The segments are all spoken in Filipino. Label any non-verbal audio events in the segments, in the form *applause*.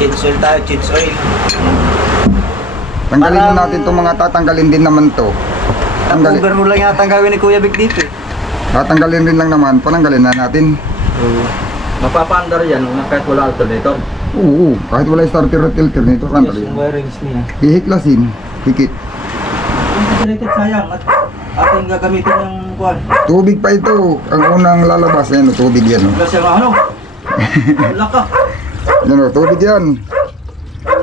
Change oil tayo, change oil. Tanggalin Parang- natin itong mga tatanggalin din naman to. Tanggalin, Cover mo lang yata ang gawin ni Kuya Vic dito eh. tatanggalin din lang naman. Pananggalin na natin. Oo. Mapapaandar yan no, kahit wala alternator. Oo, kahit wala starter at. Yes, Tanggalin. yung wirings niya. Ihiklasin. Hikit. Yung saturated sayang at ating gagamitin ng kuhan. Tubig pa ito. Ang unang lalabas. Ayan o, tubig yan o. Wala siya ano. *laughs* Wala ka. Yan o, tubig yan.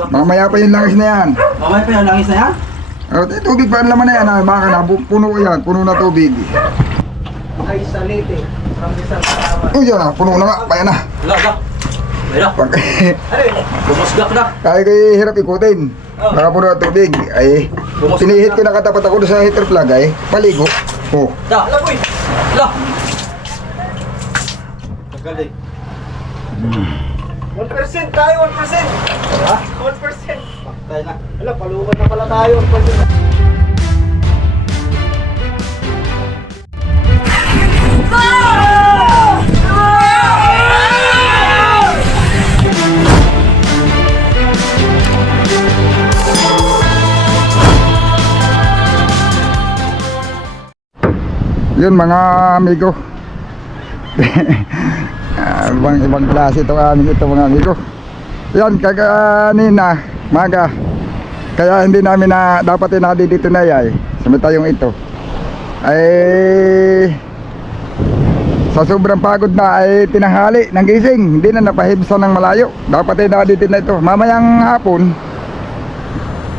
Mamaya pa yung langis na yan. Mamaya pa yung langis na yan. Oh, tubig pa ang laman na yan. ah. Baka na, puno yan. Puno na tubig. Ay, salite. Salamat. Oh, yan na. Puno na nga. Payan na. Wala ka. Wala. Pag? *laughs* Bumusgak na. kaya kayo hirap ikutin. Baka puno na tubig. Ay, pinihit ko na katapat ako sa heater plug ay. Paligo. Oh. Da, ala boy. Ala. Magaling. 1% tayo, 1%. Ha? 1%. Tayo na. Ala, palukan na pala tayo, 1%. Yun mga amigo. *laughs* Ibang ibang klase itong aming ito mga amigo. Yan kaganina, maga. Kaya hindi namin na dapat na dito na yay. Sa yung ito. Ay sa sobrang pagod na ay tinanghali ng gising. Hindi na napahibsa ng malayo. Dapat ay nakadito na ito. Mamayang hapon,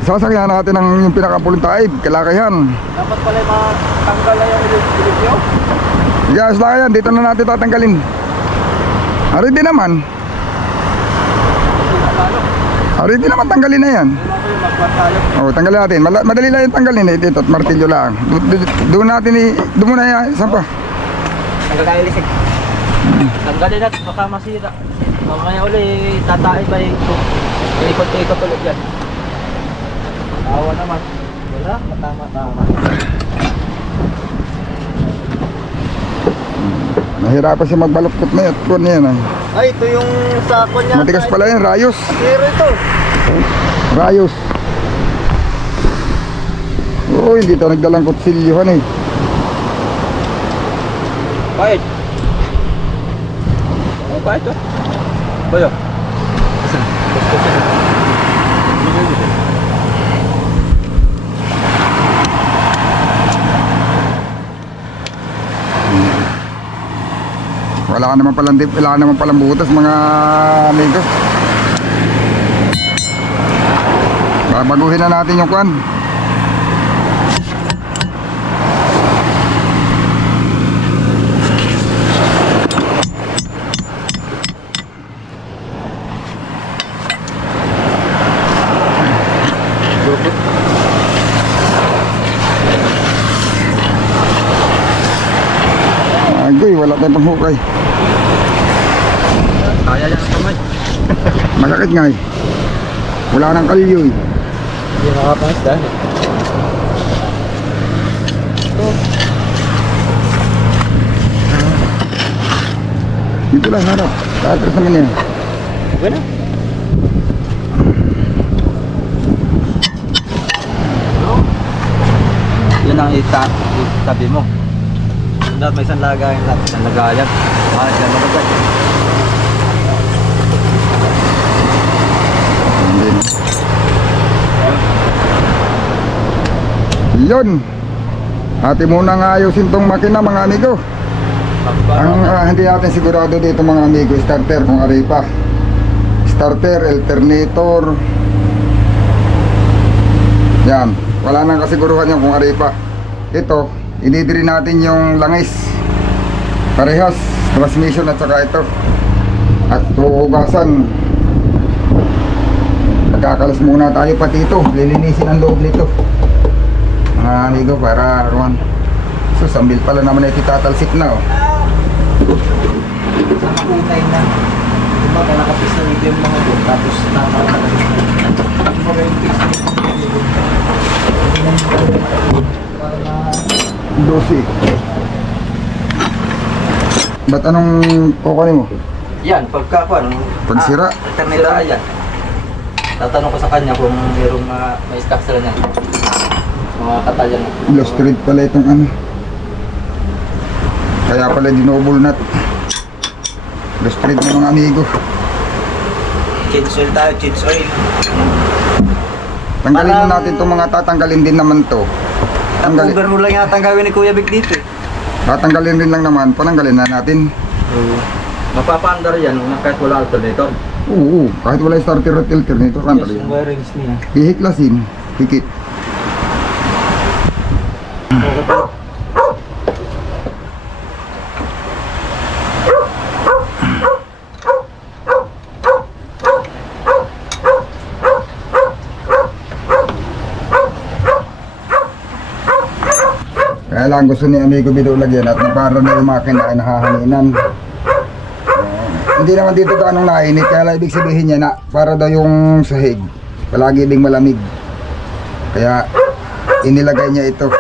sasakyan natin ang yung pinakapulong taib. Kalakayan. Dapat pala matanggal na yung ilip nyo. Gas lang yan, dito na natin tatanggalin. Ari din naman. Ari din naman tanggalin na yan. Oh, tanggalin natin. Madali lang yung tanggalin eh. Dito at martilyo lang. Doon natin i... Doon muna yan. Saan pa? Tanggal tayo. Tanggalin natin, baka masira. Mamaya uli, tatae ba yung ikot-ikot ulit yan. Awa naman. Wala, matama-tama. Nahirapan siya magbaluktot na yan. Tuwan na yan. ay. Ay, ito yung sako niya. Matigas pala yan. Rayos. Pero ito. Rayos. Oo, hindi tayo nagdalang kutsilyuhan eh. Bakit? Oh, bakit to? Bayo. Wala ka naman palang dip, wala ka naman palang butas mga amigo. Babaguhin na natin yung kwan. Agoy, wala tayong panghukay. Yan ang kamay. Masakit nga eh. Wala nang kalyo eh. Hindi makapangis dahil. Dito lang harap. Tatras naman yan. Okay na. Yun ang ita itabi mo. Dapat may isang lagayan lahat. Isang lagayan. Bakit yan? Hindi na. Yun. Ate muna nga ayusin tong makina mga amigo. Ang ah, hindi natin sigurado dito mga amigo, starter kung ari pa. Starter, alternator. Yan. Wala nang kasiguruhan yan kung ari pa. Ito, ididiri natin yung langis. Parehas, transmission at saka ito. At huhugasan. Nagkakalas muna tayo pati ito. Lilinisin ang loob nito. Mga amigo, para Juan. So, sambil pala naman ito tatalsik na oh. Sa makutay na. Kumbaga nakapis na video yung mga doon. Tapos nakakalagas na. Kumbaga yung fix na. Dosi. Ba't anong kukunin mo? Yan, pagka ano? Pag sira? Ah, alternate yan. Tatanong ko sa kanya kung mayroong mga may stock sila niyan. Mga katalyan. Illustrate pala itong ano. Kaya pala dinobul nut. Illustrate ng mga amigo. Change oil tayo, change oil. Tanggalin Parang- na natin itong mga tatanggalin din naman to. Tanggalin, Cover mo lang yata ang gawin ni Kuya Vic dito eh. tatanggalin rin lang naman. Pananggalin na natin. Mapapaandar yan kahit wala alternator. Oo, kahit wala starter at alternator, Yes, tanggalin. yung wirings niya. Hihiklasin, hikit. Kaya lang gusto ni amigo Bido lagyan at para na yung makina ay. Hindi naman dito ganong nainit kaya lang ibig sabihin niya na para daw yung sahig palagi ding malamig. Kaya inilagay niya ito.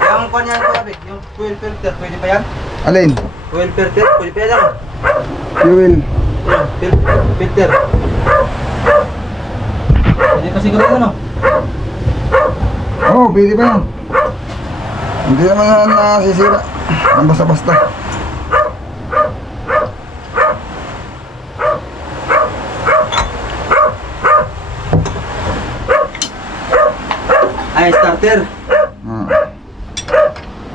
Yung kwan yan Kuya Vic, yung fuel filter, pwede pa yan? Alin? Fuel filter, pwede pa yan. Fuel. Fil- filter. Pwede pa siguro ano? Oo, oh, pwede pa yan. Hindi naman na nasisira. Ang basta-basta. Ay, starter. Ah.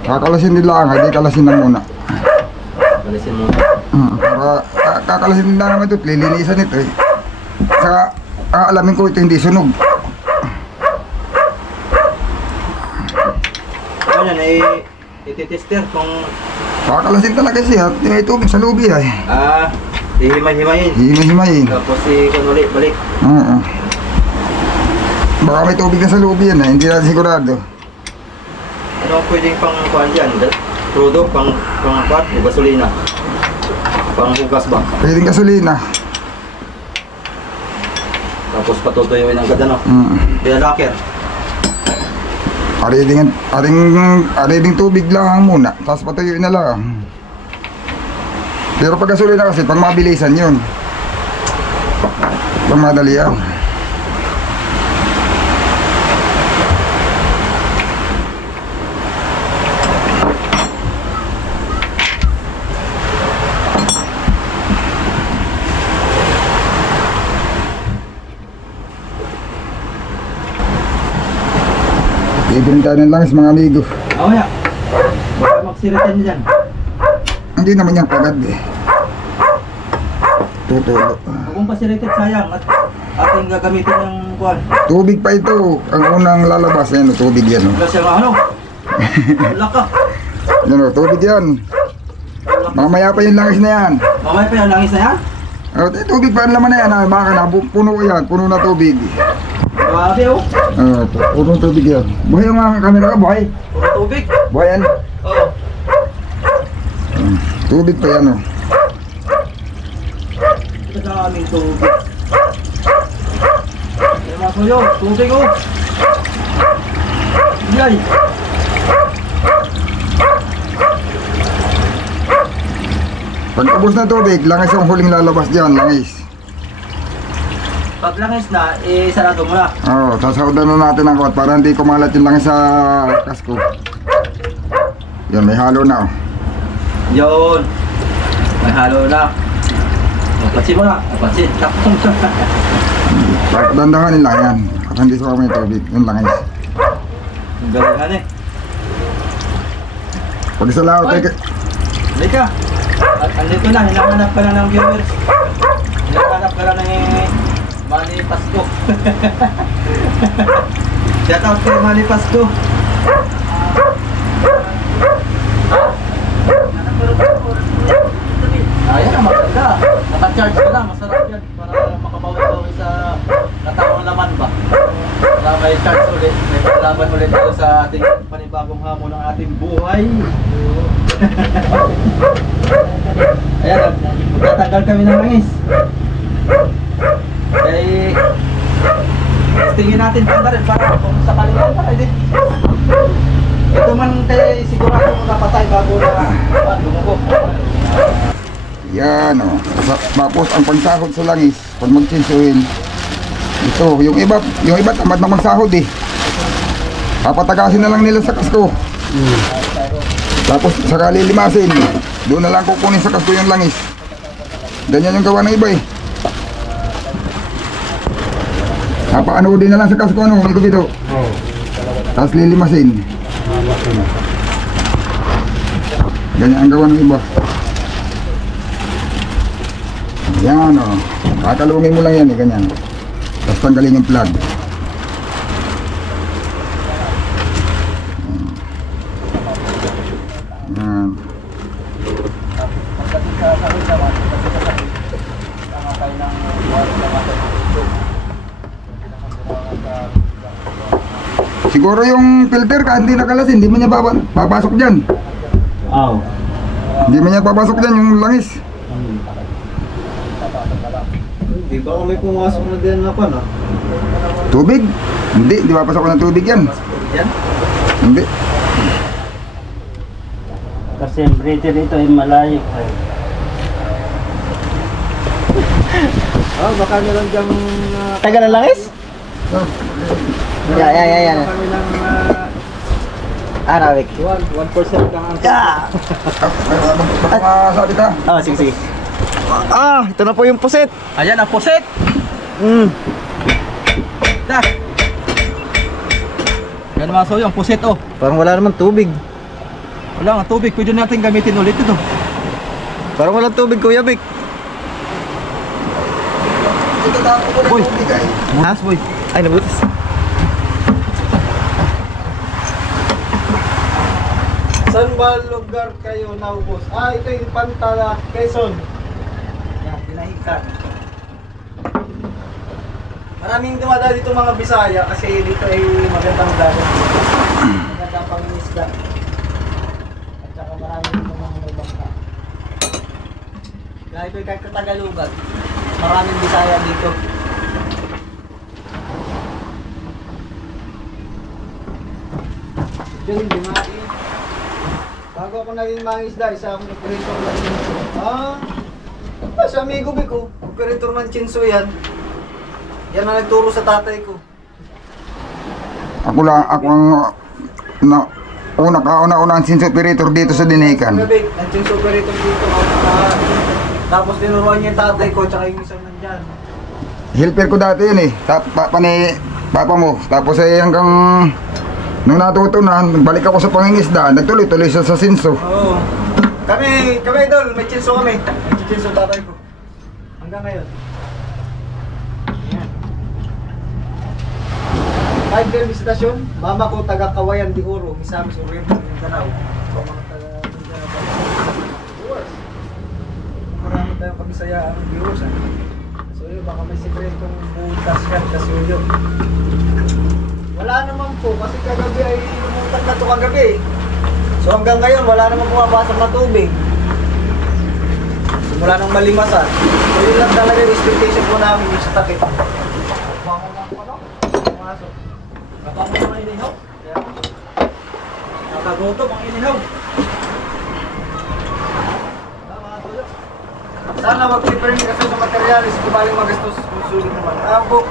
Kakalasin nila ang, hindi kalasin na muna. Balisin mo. Mm, para ka- kakalasin na naman ito, lilinisan ito eh. Saka aalamin ko ito hindi sunog. Ano yan, ay ititester kung Kakalasin talaga siya at may tubig sa lubi ay. ah, hihimay-himayin. Hihimay-himayin. Tapos si ulit, balik. Oo. Baka may tubig na sa lubi yan eh, hindi natin sigurado. Ano pwedeng pang kuhan dyan? Crudo, pang pang kwat, o gasolina. Pang hugas ba? Pwedeng gasolina. Tapos patutuyuin ang ganda no? Mm. Kaya locker. Ariding, aring, ariding tubig lang muna, tapos patuyuin na lang. Pero pag gasolina kasi, pang mabilisan yun. Pang madalian. Bibili tayo ng langis mga amigo. Oh, ya. Baka magsiritan niya dyan. Hindi naman yan kagad eh. Tutulo. Huwag mong pasiritin, sayang. At ating gagamitin ng kuhan. Tubig pa ito. Ang unang lalabas. Yan tubig yan o. Wala siyang ano. *laughs* Wala ka. Yan o, tubig yan. Mamaya pa yung langis na yan. Mamaya pa yung langis na yan. O, t- tubig pa ang laman na yan. Ha? Baka na, puno yan. Puno na tubig. Grabe oh. O, pu- puno tubig yan. Buhay yung mga camera ka, buhay. Puro tubig. Buhay yan. Oo. Tubig pa yan o. Ito na tubig. Yung mga suyo, tubig oh. Yay. Pag ubos na tubig, langis ang huling lalabas dyan. Langis. Pag langis na, eh, sarado mo na. Oo, sasawdan na natin ang kot para hindi kumalat yung langis sa kasko. Yan, may halo na oh. Yun. May halo na. Napatsin mo na. Napatsin. Takpong Bakit dandahanin lang yan? At hindi sa may tubig, yung langis. Ang galingan eh. Pag sa laot, Ay! ay, Halika. At andito na, hinahanap ka na ng viewers. Hinahanap ka na ng Manny Pasco. *laughs* Shout out kay Manny Pasco. Ayan ang maganda. Naka-charge ka lang, masarap yan. Para makabawi-bawi sa natawang laman ba. Para may charge ulit, may paglaban ulit tayo sa ating panibagong hamon ng ating buhay. *laughs* Ayan, magtatanggal kami ng langis. Eh, tingin natin rin para kung sakaling yan, pwede. Ito man kay sigurado mo napatay bago na ah, lumugo. Yan o. Tapos ang pagsahod sa langis, pag magchinsuhin, ito, yung iba, yung iba tamad na magsahod eh. Papatagasin na lang nila sa kasko. Tapos saka lilimasin. Doon na lang kukunin sa kasko yung langis. Ganyan yung gawa ng iba eh. Papaano din na lang sa kasko ano, may dito. Tapos lilimasin. Ganyan ang gawa ng iba. Yan o. Kakalungin mo lang yan eh, ganyan. Tapos tanggalin yung plug. Yan. Pagdating sa sahod naman, kasi sa sahod, tama tayo ng buwan na naman Siguro yung filter kahit hindi nakalas, hindi mo niya baba, papasok dyan. Oo. Hindi mo niya papasok dyan yung langis. Di ba kung may pumasok na din na pa na? Tubig? Hindi, di papasok ng tubig yan. Yan? Hindi. Kasi ang breeder ito ay malayo. Ay, Oh, baka meron dyang... Uh, Taga ng langis? Yeah, yeah, yeah, yeah. Ravik. 1, 1% lang ang... Yeah! Ka. Ah, sige, sige. Ah, ito na po yung puset. Ayan ang puset! Mm. Da! Yan mga soyo, ang puset oh. Parang wala naman tubig. Wala nga tubig, pwede natin gamitin ulit ito. Parang walang tubig, Kuya Vic. Ay. Butas boy. Ay, nabutas. Saan ba lugar kayo naubos? Ah, ito yung Pantala, Quezon. Yan, pinahikan. Maraming dumadaan dito mga Bisaya kasi dito ay magandang dagat. Magandang pangingisda. At saka maraming dito mga magbangka. Dahil ito kahit katagalugan. Maraming bisaya dito. Diyan hindi main. Bago ako naging mangisda, isa akong operator ng chinso. Ah, ah sa amigo ko, operator ng chinso yan. Yan ang nagturo sa tatay ko. Ako lang, ako ang na, una kauna-una ang sinso operator dito sa Dinikan. Gabi, ang chinso operator dito. Ah, tapos tinuruan niya yung tatay ko, tsaka yung isang nandyan. Helper ko dati yun eh. Tap, pa, pa ni papa mo. Tapos eh hanggang nung natuto na, nagbalik ako sa pangingisda, nagtuloy-tuloy siya sa sinso. Oo. Kami, kami idol, may chinso kami. May chinso tatay ko. Hanggang ngayon. Yan. Five km stasyon, mama ko taga Kawayan, Diuro, Misamis, Oriental, Mindanao. So, mga taga Mindanao. Viewers. Marami tayong kabisayaan viewers. ah. So yun, baka may sikretong butas yan, kasuyo. Wala naman po, kasi kagabi ay lumutang na to kagabi. So hanggang ngayon, wala namang pumapasok na tubig. Simula nang malimasan. So yun lang talaga yung expectation po namin yung sa takip. Bango lang po, no? Pumasok. Mo mga inihaw. Nakagutom ang inihaw. Ah. Sana mag-prepare kasi sa materialis, kung baling magastos kung sulit naman. Ah, po.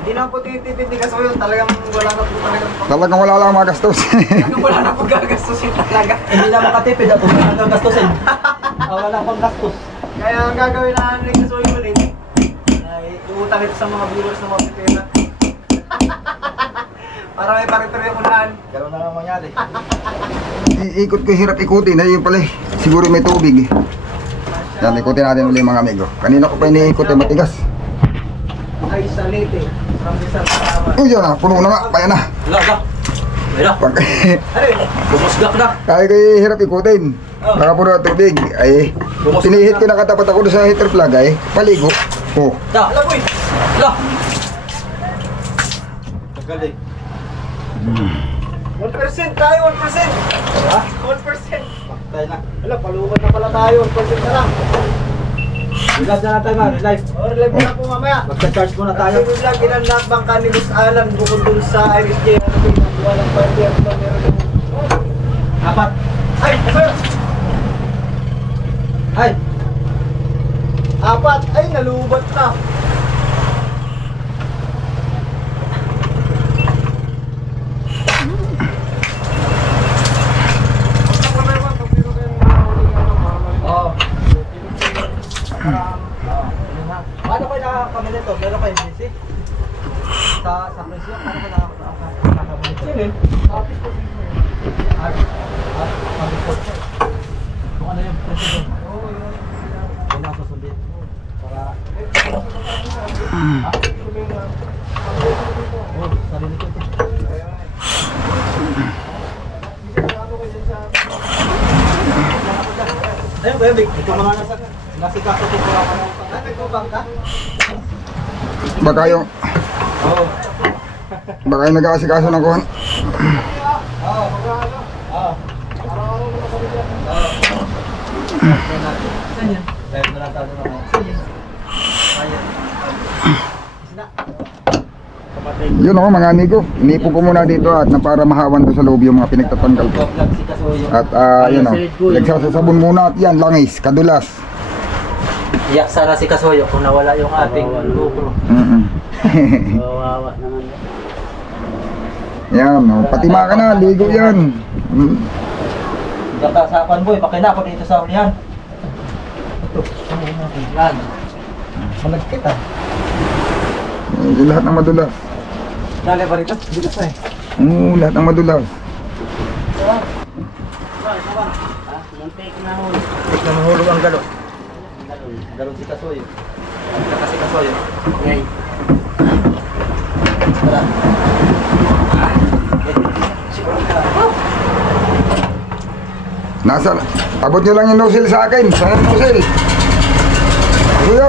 Hindi naman po titipid ni Kasoyo, talagang wala na po talagang Talagang wala lang magastos. Talagang wala na po gagastusin talaga. Hindi na makatipid at wala nang gagastusin. Ah, wala pang gastos. Kaya ang gagawin na ni Kasoyo ulit, ay uutang ito sa mga viewers na mga pipena. *laughs* Para may pare-pare yung unahan. Ganun na nga mangyari. Iikot ko hirap ikutin. Ayun pala eh. Siguro may tubig eh. Yan, ikutin natin ulit mga amigo. Kanina ko pa iniikot eh, matigas. Ay, salite. Uy, yan na, puno na nga. Kaya na. Wala ka. Wala. Pag? *laughs* Bumusgak na. kaya eh, hirap ikutin. Baka puno ng tubig. Ay, pinihit ko nakatapat ako doon sa heater plug ay, paligo. Oh, Da. Alam mo eh. Da. 1% tayo, 1%. Ha? 1%. Tayo na. Wala, palukan na pala tayo. 1% na lang. Relax na lang tayo, man. Relax. Oh, relax na po mamaya. Magka-charge muna tayo. Kasi vlog ginanlak bang ka ni Boss Alan bukod dun sa ISJ. Ano ba walang party at ba meron. Apat. Ay! Sir! Ay! Apat! Ay, nalubat na. Ayun, Vic. Ito mga nasa... Nasikaso ko po ako. Ay, nagkubang ka? Baka yung, Oo. baka yung nag-aasikaso ng kuhan. Oo. Oo. Saan yan? Dahil na lang tayo na ako. Saan yan? Ayan. Sina? Kapatid. Yun ako mga amigo, inipon ko muna dito at na para mahawan to sa loob yung mga pinagtatanggal ko. At ah, yun o, nagsasasabon muna at yan, langis, kadulas. Iyak sana si Kasuyo kung nawala yung ating GoPro. Mm Kawawa naman. yan, oh, patima ka na, ligo yan. Mm. Nakasapan boy, pakina ako dito sa ulihan. Ito. Yan. Malagkit ah. Lahat ng madulas. Dali ba rito? Dito sa eh. Oo, lahat ng madulas. Ah, muntik na huli. Tignan mahulog ang galo. Galo si. Ang saka si Kasuyo. Okay. Tara. Nasa, abot nyo lang yung nozzle sa akin. Saan yung nozzle? Kuyo,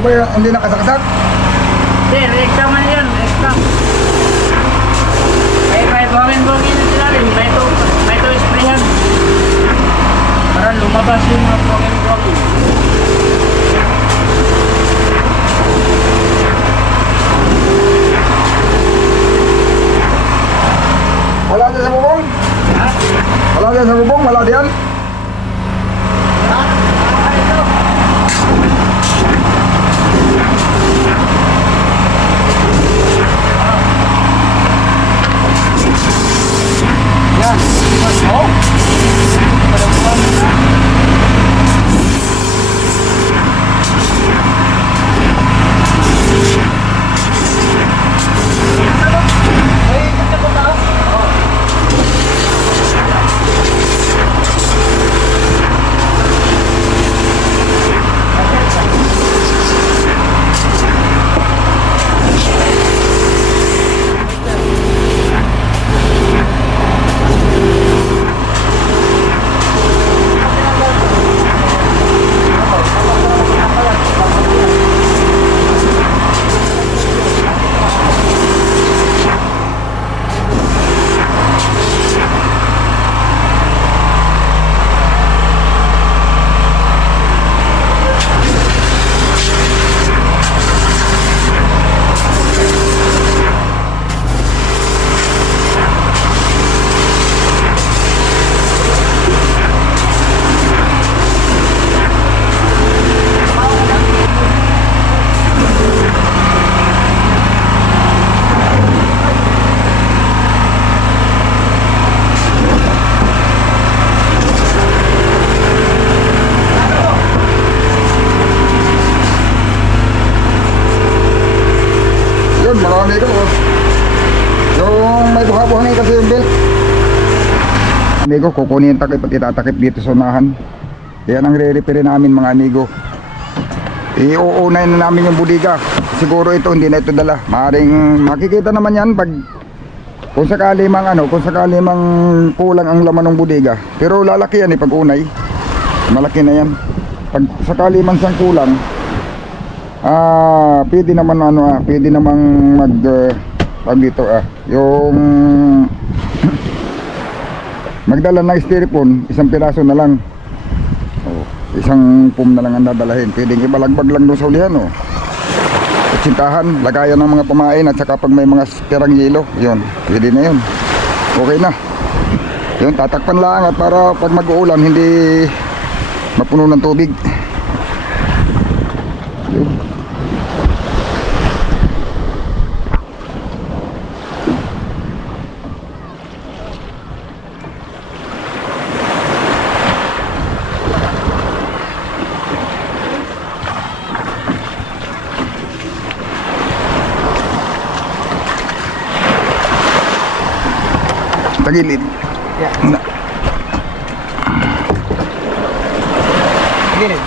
Hindi ba yan, hindi nakasaksak? Hindi, rekta man yan. Rekta. May may blongin-blongin na sila rin. May ito, may ito sprayan. Para lumabas yung mga blongin-blongin. Wala dyan sa bubong? Ha? Wala dyan sa bubong? Wala diyan? buhangin 好 kukunin yung takip at itatakip dito sa unahan. Yan ang re-repair namin mga amigo. Iuunay na namin yung budiga. Siguro ito hindi na ito dala. Maring makikita naman yan pag kung sakali mang ano, kung sakali mang kulang ang laman ng budiga. Pero lalaki yan eh pag unay. Malaki na yan. Pag sakali man siyang kulang, ah, pwede naman ano ah, pwede namang mag uh, dito ah, yung magdala ng styrofoam, isang piraso na lang. Oh, isang pum na lang ang dadalahin. Pwedeng ibalagbag lang doon sa ulihan oh. Kutsintahan, lagayan ng mga pamain at saka pag may mga tirang yelo, yun, pwede na yun. Okay na. Yun, tatakpan lang at para pag mag-uulan hindi mapuno ng tubig. Tagilid. Yeah. Muna. Gilid.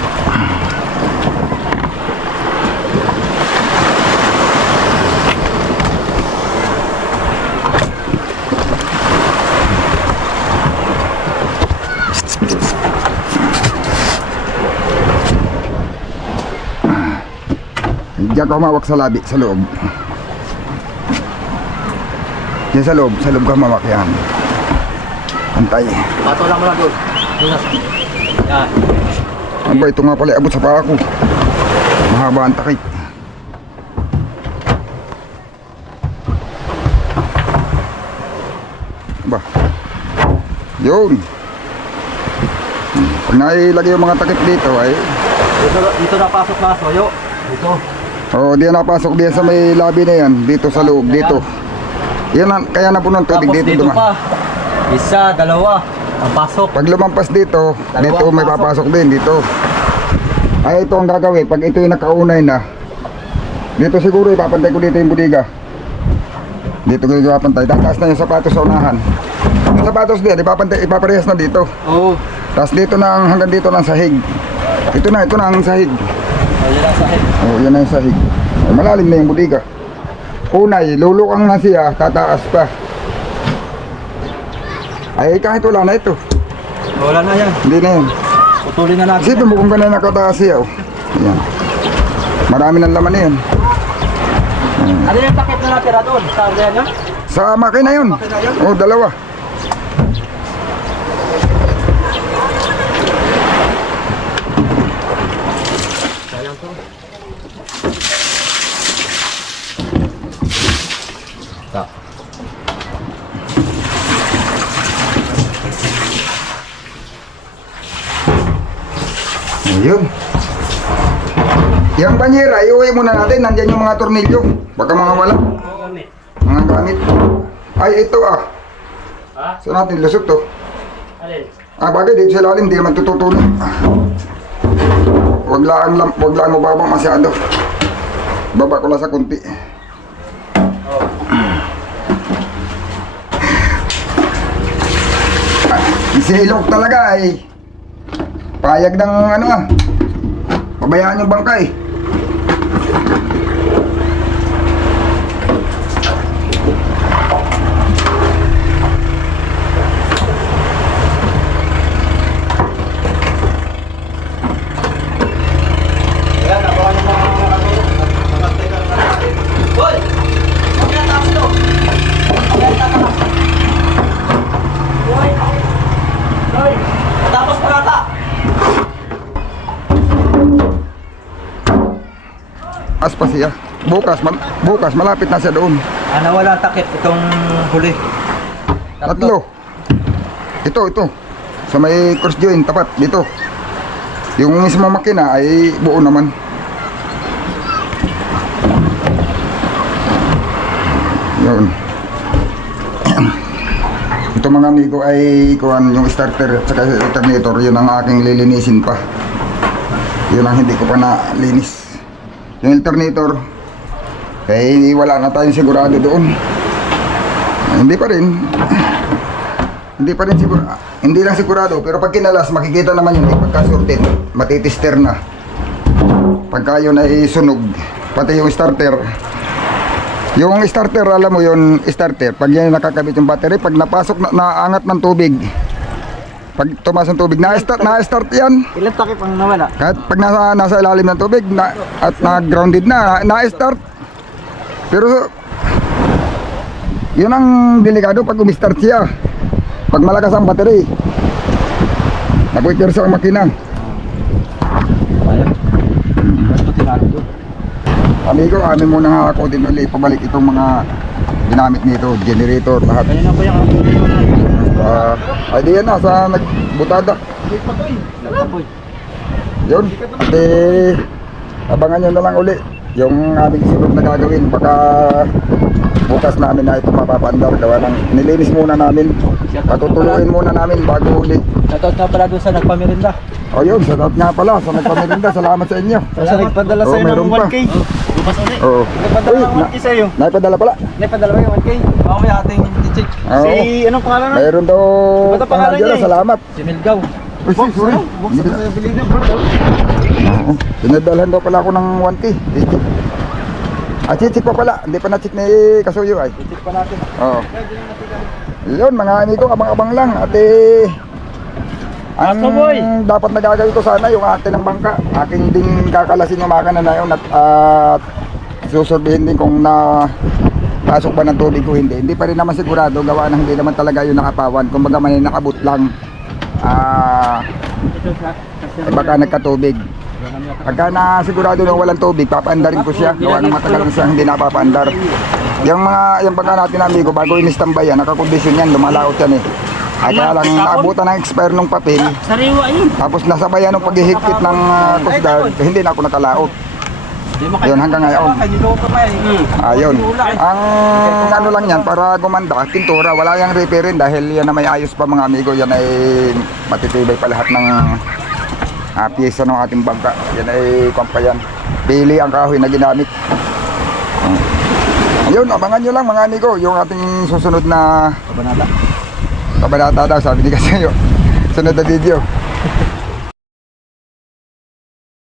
Diyan ka humawak sa labi, sa loob. Diyan sa loob, sa loob ka humawak yan. Antay. Pato lang mo lang doon. Yan. Ano ba ito nga pala abot sa paa ko? Mahaba ang takip. Ba? Yun. Pag nailagay yung mga takip dito ay Dito, dito na pasok na soyo. Dito. Oh, di na napasok diyan sa may labi na yan, dito sa loob, dito. Yan ang, kaya na po ng tubig Tapos dito, dito pa. Isa, dalawa. Ang pasok. Pag lumampas dito, dito Dalawang may pasok. papasok din dito. Ay ito ang gagawin pag ito yung nakaunay na. Dito siguro ipapantay ko dito yung budiga. Dito ko ipapantay. Tataas na yung sapatos sa unahan. Yung sapatos din, ipapantay, ipaparehas na dito. Oo. Tapos dito na ang hanggang dito ng sahig. Ito na, ito na ang sahig. Oh, yan ang sahig. Oh, yan na yung sahig. Ay, malalim na yung budiga. Unay, lulukang na siya, tataas pa. Ay, kahit wala na ito. Wala na yan. Hindi na yun. Putulin na natin. Isipin mo kung ganun nakataas siya. Oh. Yan. Marami ng laman yan. Ano yung takip na natira doon? Sa area niya? Sa makina yun. Oh, dalawa. Sayang to. Ta. Ayun. Banyera, iuwi muna natin. Nandyan yung mga tornilyo. Baka mga wala. Gamit. Mga gamit. Ay, ito ah. Ha? Saan natin lusot to? Alin? Ah, bagay dito sa lalim, di naman tututulog. Wag lang, lam- wag lang mababang masyado. Baba ko lang sa kunti. Ah, Si Ilok talaga ay payag ng ano ah. Pabayaan yung bangkay. Ayan, Thank you. Bukas, mal- bukas malapit na siya doon. Ah, nawala takip itong huli. Tatlo. Ito, ito. Sa may cross joint, tapat, dito. Yung mismo makina ay buo naman. Yun. *clears throat* Ito mga amigo ay kuhan yung starter at saka alternator, yun ang aking lilinisin pa. Yun ang hindi ko pa nalinis. Yung alternator, eh wala na tayong sigurado doon. Hindi pa rin. Hindi pa rin siguro. Hindi lang sigurado. Pero pag kinalas, makikita naman yun. Ipagkasurtin. Matitister na. Pagka yun ay sunog. Pati yung starter. Yung starter, alam mo yun, starter. Pag yan nakakabit yung battery, pag napasok na, naangat ng tubig. Pag tumas ng tubig, na-start, na-start yan. Ilan takip ang nawala? Kahit pag nasa, nasa ilalim ng tubig na, at na-grounded na, na-start. Pero yun ang delikado pag umistart siya. Pag malakas ang battery. Napipirsa ang makina. Amigo, amin muna nga ako din ulit pabalik itong mga ginamit nito, generator, lahat. Ganyan na po yung Uh, ay di yan na, sa nagbutada. Yun. At abangan nyo na lang uli yung aming sunod na gagawin. Baka bukas namin na ito mapapandar. Gawa ng nilinis muna namin. Patutuluin muna namin bago uli. Shoutout na pala doon sa nagpamirinda. O yun, salamat nga pala sa nagpamirinda. Salamat sa inyo. Sa nagpadala Oh, sa'yo ng meron pa. 1K. Bukas ulit. Oo. Nagpadala ng 1K sa'yo. Naipadala pala. Nagpadala ba yung 1K? Mamaya ating i-check. Oo. Si, anong pangalan nun? Mayroon daw ang pangalan niya eh? Salamat. Si Milgaw. Uy, si, sorry. Hindi na- Oo. Pinadalhan daw pala ako ng 1K. I-check. Ah, check pa pala. Hindi pa na-check ni Kasuyo ay. I-check pa natin. Oo. Yun, mga amigo, abang-abang lang. At eh, ang dapat na gagawin ko sana yung ate ng bangka. Aking ding kakalasin yung makina na yun at, at susurbihin din kung na pasok ba ng tubig o hindi. Hindi pa rin naman sigurado, gawa na hindi naman talaga yung nakapawan. Kumbaga may nakabut lang. Ah, eh, baka nagkatubig. Pagka na sigurado na walang tubig, papaandarin ko siya. Gawa ng matagal na siya hindi napapaandar. Yung mga, yung pagka natin amigo, bago in-standby yan, nakakondisyon yan, lumalaot yan eh. At kaya lang naabutan ng expire ng papel, Sariwa yun. tapos nasabayan ng paghihigpit ng uh, Coast Guard, hindi na ako nakalaot. Yun, hanggang ngayon. Pa eh. Ayun. Ang ano lang yan, para gumanda, pintura, wala yung repairin dahil yan na may ayos pa mga amigo, yan ay matitibay pa lahat ng uh, pyesa ng ating bangka. Yan ay kampayan. Pili ang kahoy na ginamit. Ayun, abangan nyo lang mga amigo, yung ating susunod na Kabanata. kabanata daw, sabi ni Kasayo. Sunod na video.